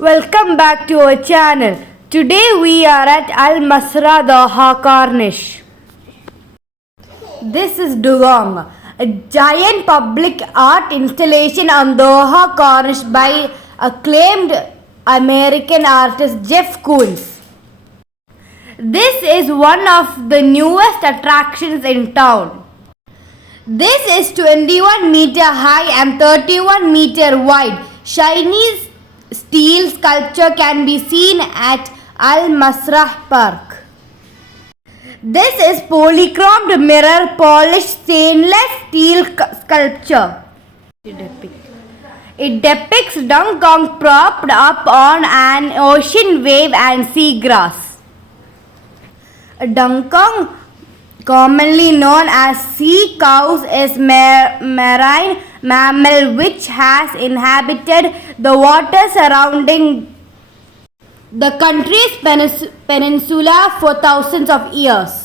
Welcome back to our channel. Today we are at Masrah Doha Corniche. This is Dugong, a giant public art installation on Doha Corniche by acclaimed American artist Jeff Koons. This is one of the newest attractions in town. This is 21 meter high and 31 meter wide. Shiny steel sculpture can be seen at Masrah Park. This is polychromed mirror polished stainless steel sculpture. It depicts Dugong propped up on an ocean wave and seagrass. Dugong, commonly known as sea cows, is marine mammal which has inhabited the water surrounding the country's peninsula for thousands of years.